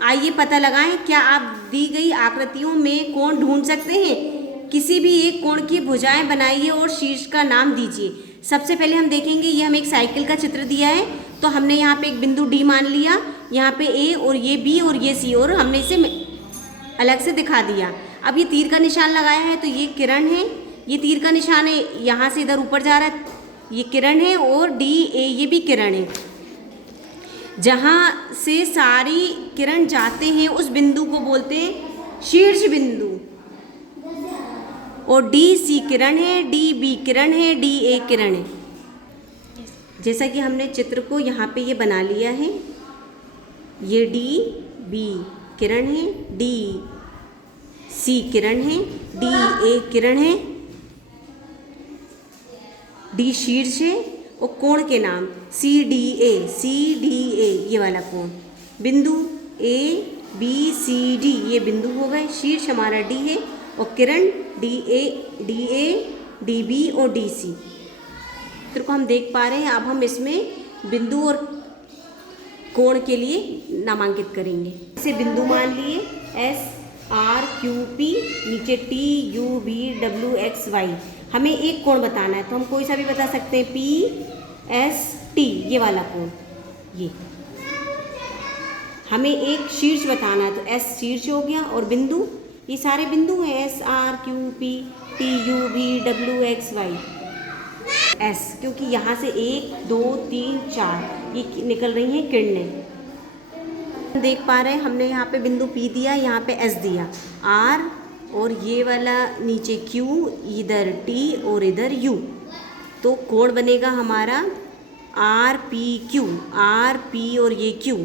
आइए पता लगाएं, क्या आप दी गई आकृतियों में कोण ढूंढ सकते हैं? किसी भी एक कोण की भुजाएं बनाइए और शीर्ष का नाम दीजिए। सबसे पहले हम देखेंगे, ये हमें एक साइकिल का चित्र दिया है, तो हमने यहाँ पे एक बिंदु डी मान लिया, यहाँ पे ए और ये बी और ये सी, और हमने इसे अलग से दिखा दिया। अब ये तीर का निशान लगाया है, तो ये किरण है, ये तीर का निशान है, यहाँ से इधर ऊपर जा रहा है, ये किरण है, और डी ए ये भी किरण है। जहाँ से सारी किरण जाते हैं उस बिंदु को बोलते हैं शीर्ष बिंदु। और डी सी किरण है, डी बी किरण है, डी ए किरण है। जैसा कि हमने चित्र को यहाँ पे ये बना लिया है, ये डी बी किरण है, डी सी किरण है, डी ए किरण है, डी शीर्ष है, और कोण के नाम सी डी ए ये वाला कोण, बिंदु ए बी सी डी ये बिंदु हो गए, शीर्ष हमारा डी है, और किरण डी ए डी बी और डी सी। चित्र को हम देख पा रहे हैं। अब हम इसमें बिंदु और कोण के लिए नामांकित करेंगे। इसे बिंदु मान लिए एस आर क्यू पी, नीचे T U B W X Y. हमें एक कोण बताना है, तो हम कोई सा भी बता सकते हैं, पी एस टी ये वाला कोण। ये हमें एक शीर्ष बताना है, तो एस शीर्ष हो गया, और बिंदु ये सारे बिंदु हैं, S R Q P T U B W X Y. S क्योंकि यहाँ से 1 2 3 4 ये निकल रही हैं किरणें। देख पा रहे हैं, हमने यहाँ पे बिंदु पी दिया, यहाँ पे एस दिया, आर और ये वाला नीचे क्यू, इधर टी और इधर यू, तो कोण बनेगा हमारा R P Q, R P और ये क्यू।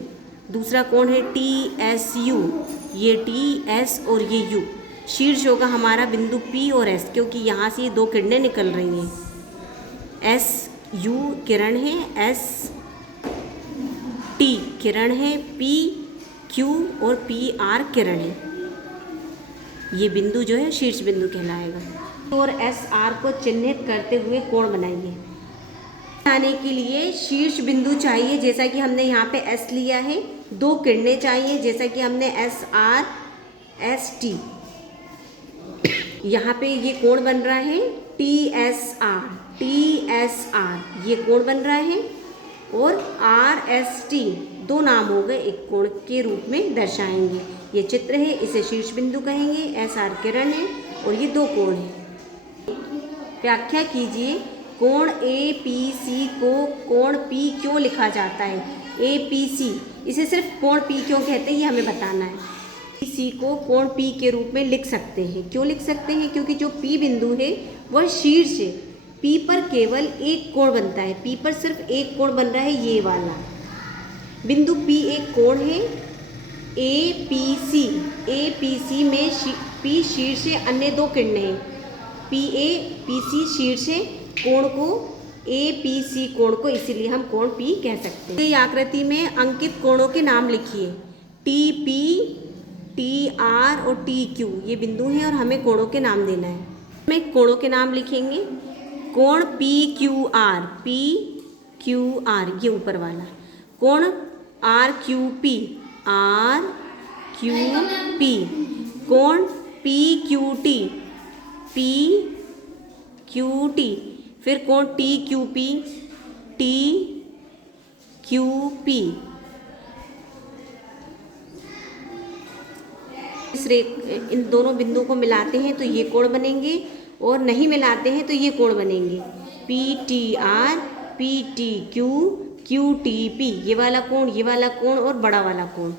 दूसरा कोण है टी एस यू, ये टी एस और ये यू। शीर्ष होगा हमारा बिंदु पी और एस, क्योंकि यहाँ से ये दो किरणें निकल रही हैं। एस यू किरण है, एस टी किरण है, पी क्यू और पी आर किरण है। ये बिंदु जो है शीर्ष बिंदु कहलाएगा। और एस आर को चिन्हित करते हुए कोण बनाइए। बनाने के लिए शीर्ष बिंदु चाहिए, जैसा कि हमने यहाँ पे एस लिया है। दो किरणें चाहिए, जैसा कि हमने एस आर एस टी। यहाँ पे ये कोण बन रहा है टी एस आर ये कोण बन रहा है, और आर एस टी दो नाम हो गए, एक कोण के रूप में दर्शाएंगे। ये चित्र है, इसे शीर्ष बिंदु कहेंगे, एस आर किरण है, और ये दो कोण हैं। व्याख्या कीजिए, कोण ए पी सी को कोण पी क्यों लिखा जाता है? ए पी सी, इसे सिर्फ कोण पी क्यों कहते हैं ये हमें बताना है। पी सी को कोण पी के रूप में लिख सकते हैं। क्यों लिख सकते हैं? क्योंकि जो पी बिंदु है वह शीर्ष है, पी पर केवल एक कोण बनता है, पी पर सिर्फ एक कोण बन रहा है, ये वाला बिंदु पी एक कोण है। ए पी सी में पी शीर्ष है, अन्य दो किरणें हैं, पी ए पी सी शीर्ष है कोण को, ए पी सी कोण को, इसीलिए हम कोण पी कह सकते हैं। इस आकृति में अंकित कोणों के नाम लिखिए। टी पी, टी आर और टी क्यू ये बिंदु हैं, और हमें कोणों के नाम देना है। हमें कोणों के नाम लिखेंगे। कोण पी क्यू आर ये ऊपर वाला, कोण आर क्यू पी, कोण पी क्यू टी, फिर कोण टी क्यू पी। इन दोनों बिंदुओं को मिलाते हैं तो ये कोण बनेंगे, और नहीं मिलाते हैं तो ये कोण बनेंगे। P T R, P T Q, Q T P, ये वाला कोण और बड़ा वाला कोण।